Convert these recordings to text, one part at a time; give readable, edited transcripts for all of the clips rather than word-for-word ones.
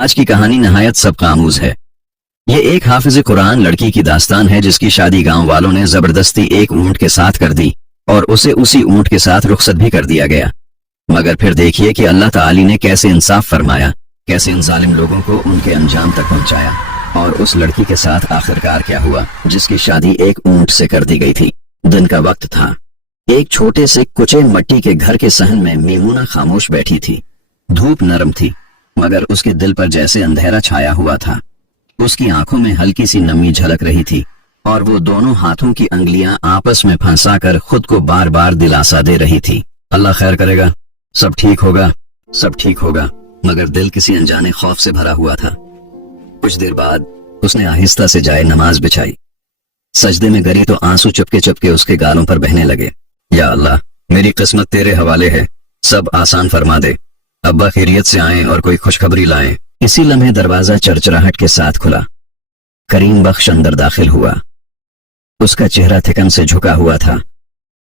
आज की कहानी नहायत सबक आमूज है। ये एक हाफिज कुरान लड़की की दास्तान है जिसकी शादी गांव वालों ने जबरदस्ती एक ऊंट के साथ कर दी और उसे उसी ऊंट के साथ रुखसत भी कर दिया गया। मगर फिर देखिए कि अल्लाह ताली ने कैसे इंसाफ फरमाया, कैसे इन जालिम लोगों को उनके अंजाम तक पहुंचाया। और उस लड़की के साथ आखिरकार क्या हुआ जिसकी शादी एक ऊंट से कर दी गई थी। दिन का वक्त था। एक छोटे से कुचे मट्टी के घर के सहन में मेमूना खामोश बैठी थी। धूप नरम थी मगर उसके दिल पर जैसे अंधेरा छाया हुआ था। उसकी आंखों में हल्की सी नमी झलक रही थी और वो दोनों हाथों की अंगुलियां आपस में फंसाकर खुद को बार बार दिलासा दे रही थी, अल्लाह खैर करेगा, सब ठीक होगा, सब ठीक होगा। मगर दिल किसी अनजाने खौफ से भरा हुआ था। कुछ देर बाद उसने आहिस्ता से जाए नमाज बिछाई। सजदे में गिरी तो आंसू चुपके चुपके उसके गालों पर बहने लगे। या अल्लाह, मेरी किस्मत तेरे हवाले है, सब आसान फरमा दे। अब्बा खैरियत से आए और कोई खुशखबरी लाएं। इसी लम्हे दरवाजा चरचराहट के साथ खुला। करीम बख्श अंदर दाखिल हुआ। उसका चेहरा थिकन से झुका हुआ था,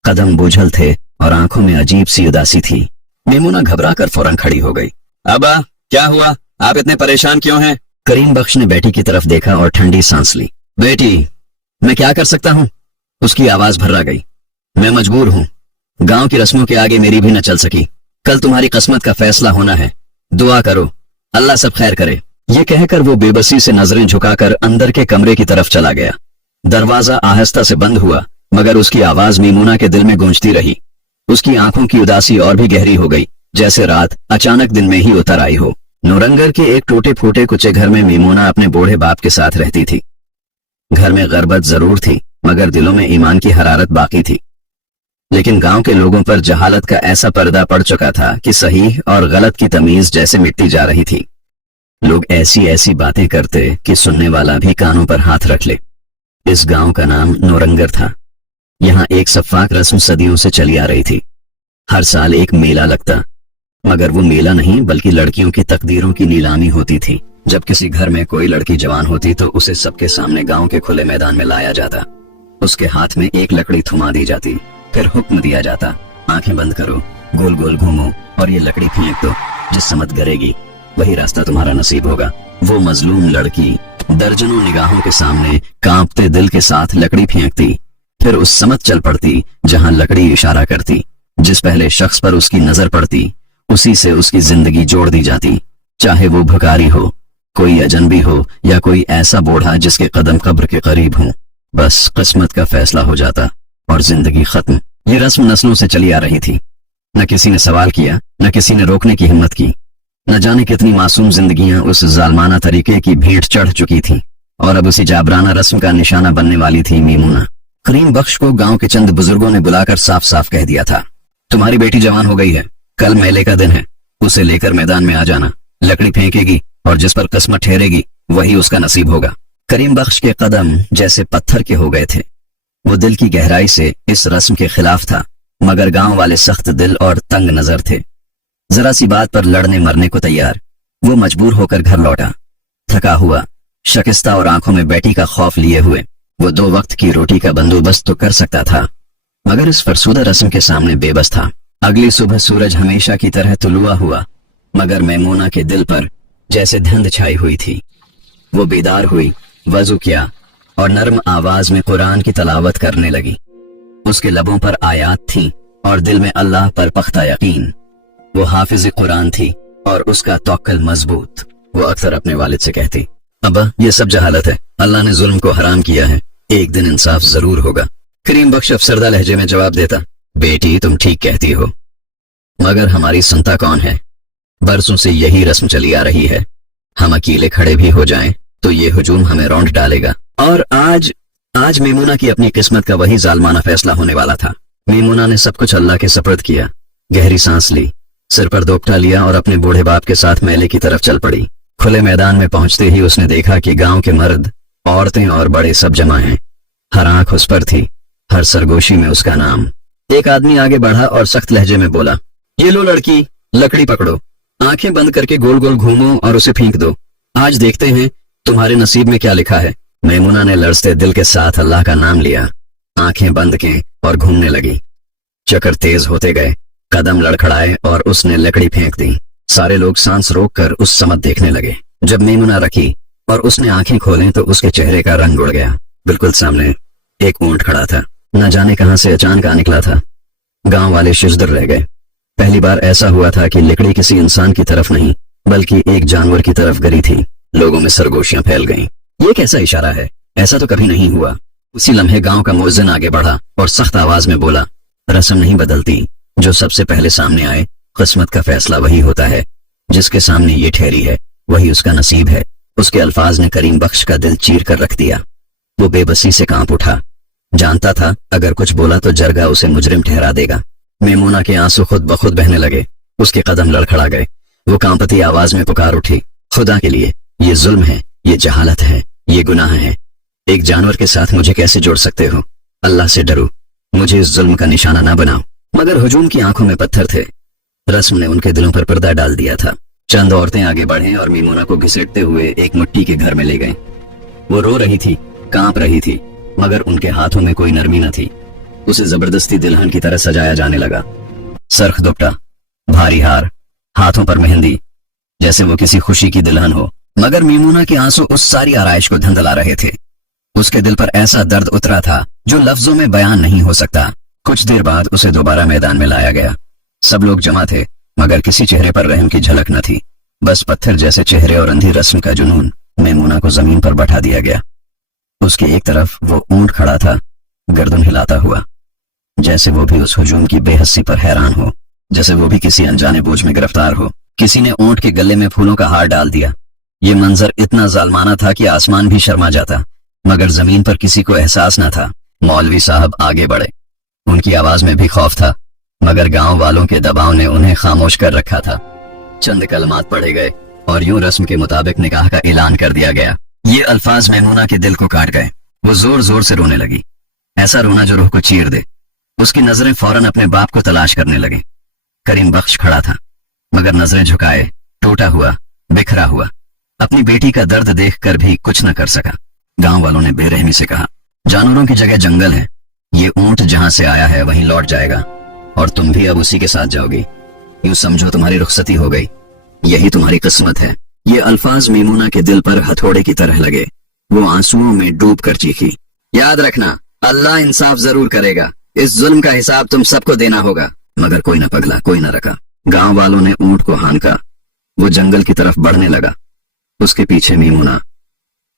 कदम बोझल थे और आंखों में अजीब सी उदासी थी। मेमूना घबराकर फौरन खड़ी हो गई। अब्बा, क्या हुआ? आप इतने परेशान क्यों हैं? करीम बख्श ने बेटी की तरफ देखा और ठंडी सांस ली। बेटी, मैं क्या कर सकता हूँ? उसकी आवाज भर्रा गई। मैं मजबूर हूँ, गांव की रस्मों के आगे मेरी भी न चल सकी। कल तुम्हारी किस्मत का फैसला होना है, दुआ करो, अल्लाह सब खैर करे। ये कहकर वो बेबसी से नजरें झुकाकर अंदर के कमरे की तरफ चला गया। दरवाजा आहिस्ता से बंद हुआ मगर उसकी आवाज मेमूना के दिल में गूंजती रही। उसकी आंखों की उदासी और भी गहरी हो गई, जैसे रात अचानक दिन में ही उतर आई हो। नौरंगर के एक टूटे फूटे कुचे घर में मेमूना अपने बूढ़े बाप के साथ रहती थी। घर में गर्बत जरूर थी मगर दिलों में ईमान की हरारत बाकी थी। लेकिन गांव के लोगों पर जहालत का ऐसा पर्दा पड़ चुका था कि सही और गलत की तमीज जैसे मिटती जा रही थी। लोग ऐसी ऐसी बातें करते कि सुनने वाला भी कानों पर हाथ रख ले। इस गांव का नाम नौरंगर था। यहाँ एक सफाक रस्म सदियों से चली आ रही थी। हर साल एक मेला लगता, मगर वो मेला नहीं बल्कि लड़कियों की तकदीरों की नीलामी होती थी। जब किसी घर में कोई लड़की जवान होती तो उसे सबके सामने गांव के खुले मैदान में लाया जाता। उसके हाथ में एक लकड़ी थमा दी जाती, फिर हुक्म दिया जाता, आंखें बंद करो, गोल गोल घूमो और ये लकड़ी फेंक दो। जिस समत गिरेगी वही रास्ता तुम्हारा नसीब होगा। वो मजलूम लड़की दर्जनों निगाहों के सामने कांपते दिल के साथ लकड़ी फेंकती, फिर उस समत चल पड़ती जहां लकड़ी इशारा करती। जिस पहले शख्स पर उसकी नजर पड़ती उसी से उसकी जिंदगी जोड़ दी जाती, चाहे वो भिखारी हो, कोई अजनबी हो या कोई ऐसा बूढ़ा जिसके कदम कब्र के करीब हो। बस किस्मत का फैसला हो जाता और जिंदगी खत्म। ये रस्म नस्लों से चली आ रही थी। न किसी ने सवाल किया, न किसी ने रोकने की हिम्मत की। न जाने कितनी मासूम जिंदगियां उस जालमाना तरीके की भेंट चढ़ चुकी थी और अब उसी जाबराना रस्म का निशाना बनने वाली थी मेमूना। करीम बख्श को गांव के चंद बुजुर्गों ने बुलाकर साफ साफ कह दिया था, तुम्हारी बेटी जवान हो गई है, कल मेले का दिन है, उसे लेकर मैदान में आ जाना। लकड़ी फेंकेगी और जिस पर किस्मत ठहरेगी वही उसका नसीब होगा। करीम बख्श के कदम जैसे पत्थर के हो गए थे। वो दिल की गहराई से इस रस्म के खिलाफ था मगर गांव वाले सख्त दिल और तंग नजर थे, जरा सी बात पर लड़ने मरने को तैयार। वो मजबूर होकर घर लौटा, थका हुआ, शकिस्ता और आंखों में बेटी का खौफ लिए हुए। वो 2 वक्त की रोटी का बंदोबस्त तो कर सकता था मगर इस फरसूदा रस्म के सामने बेबस था। अगली सुबह सूरज हमेशा की तरह तुलुआ हुआ मगर मेमूना के दिल पर जैसे धुंध छाई हुई थी। वो बेदार हुई, वजू किया और नर्म आवाज में कुरान की तलावत करने लगी। उसके लबों पर आयात थी और दिल में अल्लाह पर पख्ता यकीन। वो हाफिज कुरान थी और उसका तवक्कुल मजबूत। वो अक्सर अपने वालिद से कहती, अब्बा, ये सब जहालत है, अल्लाह ने जुल्म को हराम किया है, एक दिन इंसाफ जरूर होगा। करीम बख्श अफसरदा लहजे में जवाब देता, बेटी तुम ठीक कहती हो मगर हमारी सुनता कौन है? बरसों से यही रस्म चली आ रही है। हम अकेले खड़े भी हो जाएं तो ये हुजूम हमें रौंद डालेगा। और आज मेमूना की अपनी किस्मत का वही जालमाना फैसला होने वाला था। मेमूना ने सब कुछ अल्लाह के सपुर्द किया, गहरी सांस ली, सिर पर दोपटा लिया और अपने बूढ़े बाप के साथ मेले की तरफ चल पड़ी। खुले मैदान में पहुंचते ही उसने देखा कि गांव के मर्द, औरतें और बड़े सब जमा हैं। हर आंख उस पर थी, हर सरगोशी में उसका नाम। एक आदमी आगे बढ़ा और सख्त लहजे में बोला, ये लो लड़की, लकड़ी पकड़ो, आंखें बंद करके गोल गोल घूमो और उसे फेंक दो। आज देखते हैं तुम्हारे नसीब में क्या लिखा है। मेमूना ने लड़ते दिल के साथ अल्लाह का नाम लिया, आंखें बंद की और घूमने लगी। चक्कर तेज होते गए, कदम लड़खड़ाए और उसने लकड़ी फेंक दी। सारे लोग सांस रोककर उस समत देखने लगे। जब मेमुना रखी और उसने आंखें खोलें तो उसके चेहरे का रंग उड़ गया। बिल्कुल सामने एक ऊंट खड़ा था। न जाने कहां से अचानक आ निकला था। गांव वाले शिजदर रह गए। पहली बार ऐसा हुआ था कि लकड़ी किसी इंसान की तरफ नहीं बल्कि एक जानवर की तरफ गिरी थी। लोगों में सरगोशियां फैल गईं। ये कैसा इशारा है? ऐसा तो कभी नहीं हुआ। उसी लम्हे गांव का मुअज्जिन आगे बढ़ा और सख्त आवाज में बोला, रस्म नहीं बदलती, जो सबसे पहले सामने आए किस्मत का फैसला वही होता है। जिसके सामने ये ठहरी है वही उसका नसीब है। उसके अल्फाज ने करीम बख्श का दिल चीर कर रख दिया। वो बेबसी से कांप उठा। जानता था अगर कुछ बोला तो जरगा उसे मुजरिम ठहरा देगा। मेमुना के आंसू खुद ब खुद बहने लगे। उसके कदम लड़खड़ा गए। वो कांपती आवाज में पुकार उठी, खुदा के लिए, ये जुल्म है, ये जहालत है, ये गुनाह है। एक जानवर के साथ मुझे कैसे जोड़ सकते हो? अल्लाह से डरो, मुझे इस जुल्म का निशाना ना बनाओ। मगर हुजूम की आंखों में पत्थर थे। रस्म ने उनके दिलों पर पर्दा डाल दिया था। चंद औरतें आगे बढ़े और मेमुना को घसीटते हुए एक मिट्टी के घर में ले गए। वो रो रही थी, कांप रही थी, मगर उनके हाथों में कोई नरमी न थी। उसे जबरदस्ती दुल्हन की तरह सजाया जाने लगा। सरख दुपट्टा, भारी हार, हाथों पर मेहंदी, जैसे वो किसी खुशी की दुल्हन हो। मगर मेमुना के आंसू उस सारी आराइश को धंधला रहे थे। उसके दिल पर ऐसा दर्द उतरा था जो लफ्जों में बयान नहीं हो सकता। कुछ देर बाद उसे दोबारा मैदान में लाया गया। सब लोग जमा थे, मगर किसी चेहरे पर रहम की झलक न थी। बस पत्थर जैसे चेहरे और अंधी रस्म का जुनून। मेमुना को जमीन पर बैठा दिया गया। उसके एक तरफ वो ऊंट खड़ा था, गर्दन हिलाता हुआ, जैसे वो भी उस हुजूम की बेहसी पर हैरान हो, जैसे वो भी किसी अनजाने बोझ में गिरफ्तार हो। किसी ने ऊंट के गले में फूलों का हार डाल दिया। ये मंजर इतना जालमाना था कि आसमान भी शर्मा जाता, मगर जमीन पर किसी को एहसास न था। मौलवी साहब आगे बढ़े। उनकी आवाज में भी खौफ था, मगर गांव वालों के दबाव ने उन्हें खामोश कर रखा था। चंद कलमात पढ़े गए और यूं रस्म के मुताबिक निकाह का ऐलान कर दिया गया। ये अल्फाज मेमुना के दिल को काट गए। वो जोर जोर से रोने लगी, ऐसा रोना जो रूह को चीर दे। उसकी नजरें फौरन अपने बाप को तलाश करने लगे। करीम बख्श खड़ा था, मगर नजरें झुकाए, टूटा हुआ, बिखरा हुआ। अपनी बेटी का दर्द देखकर भी कुछ न कर सका। गांव वालों ने बेरहमी से कहा, जानवरों की जगह जंगल है। ये ऊंट जहां से आया है वहीं लौट जाएगा और तुम भी अब उसी के साथ जाओगी। यूं समझो तुम्हारी रुखसती हो गई, यही तुम्हारी किस्मत है। ये अल्फाज मेमुना के दिल पर हथौड़े की तरह लगे। वो आंसुओं में डूब कर चीखी, याद रखना, अल्लाह इंसाफ जरूर करेगा। इस जुल्म का हिसाब तुम सबको देना होगा। मगर कोई न पगला, कोई न रखा। गांव वालों ने ऊंट को हांका। वो जंगल की तरफ बढ़ने लगा। उसके पीछे मेमुना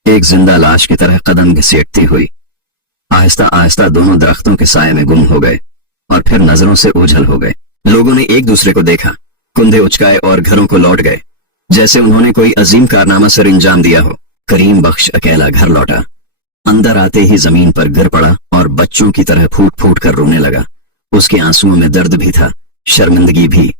एक जिंदा लाश की तरह कदम घसीटती हुई। आहिस्ता आहिस्ता दोनों दरख्तों के साये में गुम हो गए और फिर नजरों से ओझल हो गए। लोगों ने एक दूसरे को देखा, कुंधे उचकाए और घरों को लौट गए, जैसे उन्होंने कोई अजीम कारनामा सर अंजाम दिया हो। करीम बख्श अकेला घर लौटा। अंदर आते ही जमीन पर गिर पड़ा और बच्चों की तरह फूट फूट कर रोने लगा। उसके आंसुओं में दर्द भी था, शर्मिंदगी भी,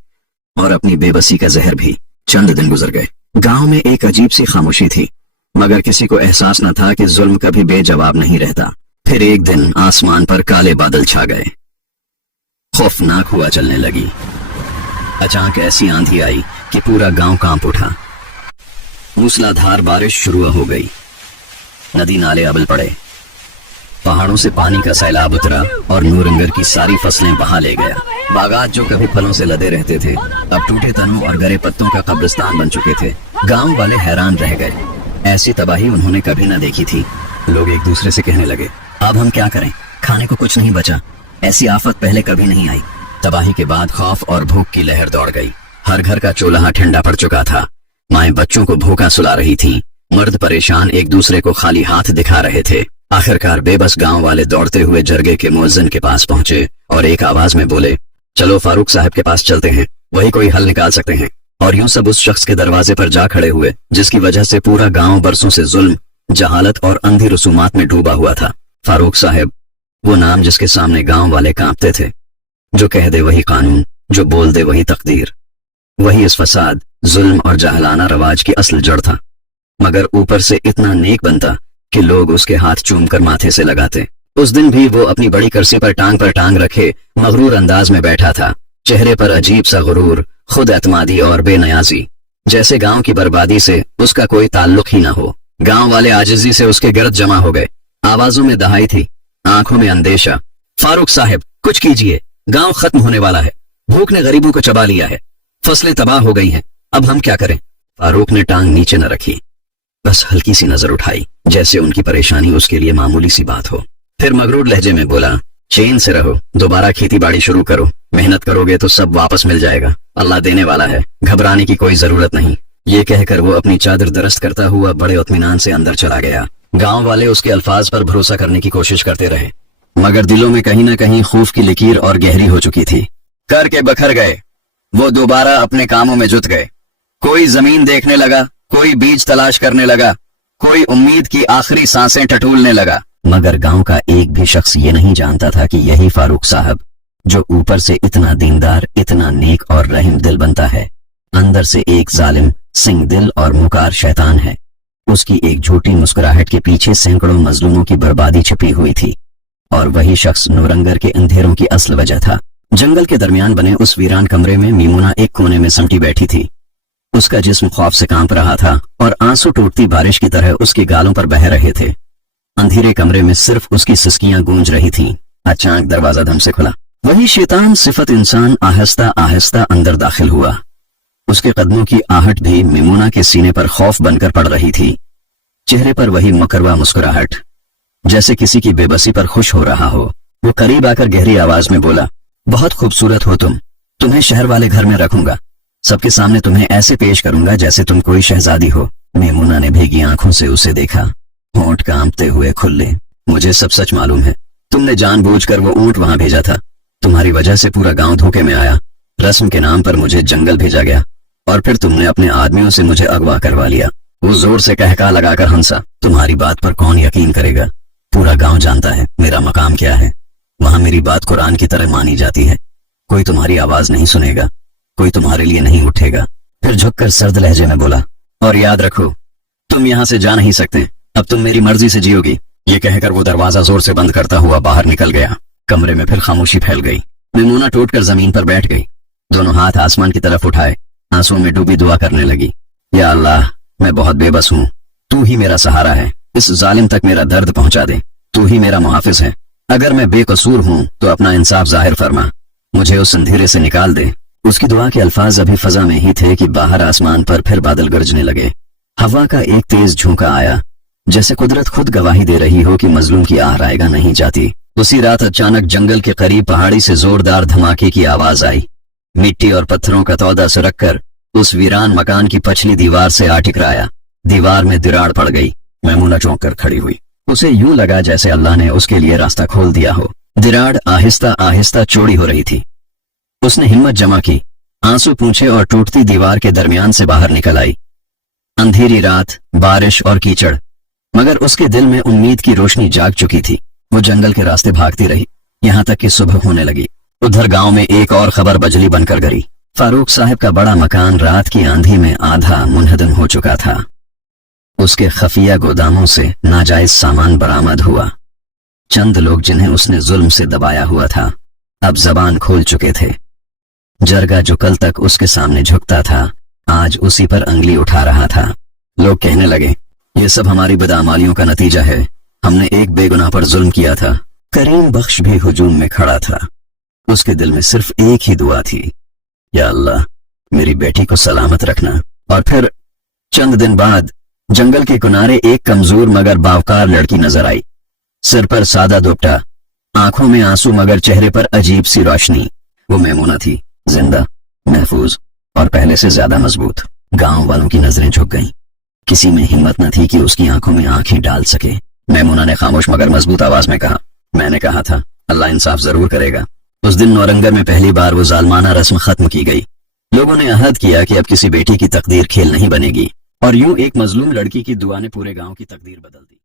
और अपनी बेबसी का जहर भी। चंद दिन गुजर गए। गांव में एक अजीब सी खामोशी थी, मगर किसी को एहसास न था कि जुल्म कभी बेजवाब नहीं रहता। फिर एक दिन आसमान पर काले बादल छा गए। खौफनाक हुआ चलने लगी। अचानक ऐसी आंधी आई कि पूरा गांव कांप उठा। मूसलाधार बारिश शुरू हो गई। नदी नाले अबल पड़े। पहाड़ों से पानी का सैलाब उतरा और नूरंगर की सारी फसलें बहा ले गया। बागात जो कभी फलों से लदे रहते थे अब टूटे तनों और गरे पत्तों का कब्रिस्तान बन चुके थे। गांव वाले हैरान रह गए। ऐसी तबाही उन्होंने कभी न देखी थी। लोग एक दूसरे से कहने लगे, अब हम क्या करें? खाने को कुछ नहीं बचा। ऐसी आफत पहले कभी नहीं आई। तबाही के बाद खौफ और भूख की लहर दौड़ गई। हर घर का चूल्हा ठंडा पड़ चुका था। माएं बच्चों को भूखा सुला रही थीं। मर्द परेशान एक दूसरे को खाली हाथ दिखा रहे थे। आखिरकार बेबस गांव वाले दौड़ते हुए जरगे के मुअज्जिन के पास पहुंचे और एक आवाज में बोले, चलो फारूक साहब के पास चलते हैं, वही कोई हल निकाल सकते हैं। और यूं सब उस शख्स के दरवाजे पर जा खड़े हुए जिसकी वजह से पूरा गांव बरसों से जुल्म, जहालत और अंधी रसूमात में डूबा हुआ था। फारूक साहब, वो नाम जिसके सामने गांव वाले कांपते थे। जो कह दे वही कानून, जो बोल दे वही तकदीर। वही इस फसाद, जुल्म और जहलाना रवाज की असल जड़ था। मगर ऊपर से इतना नेक बनता कि लोग उसके हाथ चूम कर माथे से लगाते। उस दिन भी वो अपनी बड़ी कुर्सी पर टांग रखे मगरूर अंदाज में बैठा था। चेहरे पर अजीब सा गुरूर, खुद एतमादी और बेनयाजी, जैसे गांव की बर्बादी से उसका कोई ताल्लुक ही ना हो। गांव वाले आजिजी से उसके गिरद जमा हो गए। आवाजों में दहाई थी, आंखों में अंदेशा। फारूक साहब, कुछ कीजिए, गांव खत्म होने वाला है। भूख ने गरीबों को चबा लिया है। फसलें तबाह हो गई हैं। अब हम क्या करें? फारूक ने टांग नीचे न रखी, बस हल्की सी नजर उठाई, जैसे उनकी परेशानी उसके लिए मामूली सी बात हो। फिर मगरूर लहजे में बोला, चैन से रहो, दोबारा खेती बाड़ी शुरू करो, मेहनत करोगे तो सब वापस मिल जाएगा, अल्लाह देने वाला है, घबराने की कोई जरूरत नहीं। ये कहकर वो अपनी चादर दरस्त करता हुआ बड़े इत्मीनान से अंदर चला गया। गांव वाले उसके अल्फाज पर भरोसा करने की कोशिश करते रहे, मगर दिलों में कहीं न कहीं खौफ की लकीर और गहरी हो चुकी थी। करके बखर गए, वो दोबारा अपने कामों में जुट गए। कोई जमीन देखने लगा, कोई बीज तलाश करने लगा, कोई उम्मीद की आखिरी सांसें टटोलने लगा। मगर गांव का एक भी शख्स ये नहीं जानता था कि यही फारूक साहब, जो ऊपर से इतना दीनदार, इतना नेक और रहम दिल बनता है, अंदर से एक जालिम, सिंह दिल और मुकार शैतान है। उसकी एक झूठी मुस्कुराहट के पीछे सैकड़ों मजलूमों की बर्बादी छिपी हुई थी, और वही शख्स नूरंगर के अंधेरों की असल वजह था। जंगल के दरमियान बने उस वीरान कमरे में मीमुना एक कोने में समटी बैठी थी। उसका जिस्म खौफ से कांप रहा था और आंसू टूटती बारिश की तरह उसके गालों पर बह रहे थे। अंधेरे कमरे में सिर्फ उसकी सिसकियां गूंज रही थीं। अचानक दरवाजा धम से खुला। वही शैतान सिफत इंसान आहिस्ता आहिस्ता अंदर दाखिल हुआ। उसके कदमों की आहट भी मीमुना के सीने पर खौफ बनकर पड़ रही थी। चेहरे पर वही मुकरवा मुस्कुराहट, जैसे किसी की बेबसी पर खुश हो रहा हो। वो करीब आकर गहरी आवाज में बोला, बहुत खूबसूरत हो तुम, तुम्हें शहर वाले घर में रखूंगा, सबके सामने तुम्हें ऐसे पेश करूंगा जैसे तुम कोई शहजादी हो। मीमुना ने भीगी आंखों से उसे देखा, होंठ कांपते हुए खुले। मुझे सब सच मालूम है, तुमने जानबूझकर वो ऊंट वहां भेजा था, तुम्हारी वजह से पूरा गांव धोखे में आया। रस्म के नाम पर मुझे जंगल भेजा गया और फिर तुमने अपने आदमियों से मुझे अगवा करवा लिया। वो जोर से कहका लगाकर हंसा। तुम्हारी बात पर कौन यकीन करेगा? पूरा गांव जानता है मेरा मकाम क्या है। वहां मेरी बात कुरान की तरह मानी जाती है। कोई तुम्हारी आवाज नहीं सुनेगा, कोई तुम्हारे लिए नहीं उठेगा। फिर झुककर सर्द लहजे में बोला, और याद रखो, तुम यहां से जा नहीं सकते, अब तुम मेरी मर्जी से जियोगी। ये कहकर वो दरवाजा जोर से बंद करता हुआ बाहर निकल गया। कमरे में फिर खामोशी फैल गई। मीमुना टूटकर जमीन पर बैठ गई, दोनों हाथ आसमान की तरफ उठाए, आंसुओं में डूबी दुआ करने लगी। या अल्लाह, मैं बहुत बेबस हूँ, तू ही मेरा सहारा है, इस जालिम तक मेरा दर्द पहुंचा दे, तू ही मेरा मुहाफिज है। अगर मैं बेकसूर हूँ तो अपना इंसाफ जाहिर फरमा, मुझे उस अंधेरे से निकाल दे। उसकी दुआ के अल्फाज अभी फजा में ही थे कि बाहर आसमान पर फिर बादल गरजने लगे। हवा का एक तेज झोंका आया, जैसे कुदरत खुद गवाही दे रही हो कि मजलूम की आहराएगा नहीं जाती। उसी रात अचानक जंगल के करीब पहाड़ी से जोरदार धमाके की आवाज आई। मिट्टी और पत्थरों का तौदा सुरख कर उस वीरान मकान की पछली दीवार से आ टकराया। दीवार में दरार पड़ गई। मीमुना चौंक कर खड़ी हुई। उसे यूं लगा जैसे अल्लाह ने उसके लिए रास्ता खोल दिया हो। दरार आहिस्ता आहिस्ता चौड़ी हो रही थी। उसने हिम्मत जमा की, आंसू पूंछे और टूटती दीवार के दरमियान से बाहर निकल आई। अंधेरी रात, बारिश और कीचड़, मगर उसके दिल में उम्मीद की रोशनी जाग चुकी थी। वो जंगल के रास्ते भागती रही, यहाँ तक कि सुबह होने लगी। उधर गांव में एक और खबर बजली बनकर गिरी। फारूक साहब का बड़ा मकान रात की आंधी में आधा मुनहदम हो चुका था। उसके खफिया गोदामों से नाजायज सामान बरामद हुआ। चंद लोग जिन्हें उसने जुल्म से दबाया हुआ था, अब जबान खोल चुके थे। जरगा जो कल तक उसके सामने झुकता था, आज उसी पर अंगली उठा रहा था। लोग कहने लगे, ये सब हमारी बदआमालियों का नतीजा है, हमने एक बेगुनाह पर जुल्म किया था। करीम बख्श भी हुजूम में खड़ा था। उसके दिल में सिर्फ एक ही दुआ थी, या अल्लाह, मेरी बेटी को सलामत रखना। और फिर चंद दिन बाद जंगल के किनारे एक कमजोर मगर बावकार लड़की नजर आई। सिर पर सादा दुपट्टा, आंखों में आंसू मगर चेहरे पर अजीब सी रोशनी। वो मीमुना थी, जिंदा, महफूज और पहले से ज्यादा मजबूत। गांव वालों की नजरें झुक गईं। किसी में हिम्मत न थी कि उसकी आंखों में आंखें डाल सके। मीमुना ने खामोश मगर मजबूत आवाज में कहा, मैंने कहा था अल्लाह इंसाफ जरूर करेगा। उस दिन नौरंगर में पहली बार वो जालमाना रस्म खत्म की गई। लोगों ने अहद किया कि अब किसी बेटी की तकदीर खेल नहीं बनेगी, और यूं एक मजलूम लड़की की दुआ ने पूरे गांव की तकदीर बदल दी।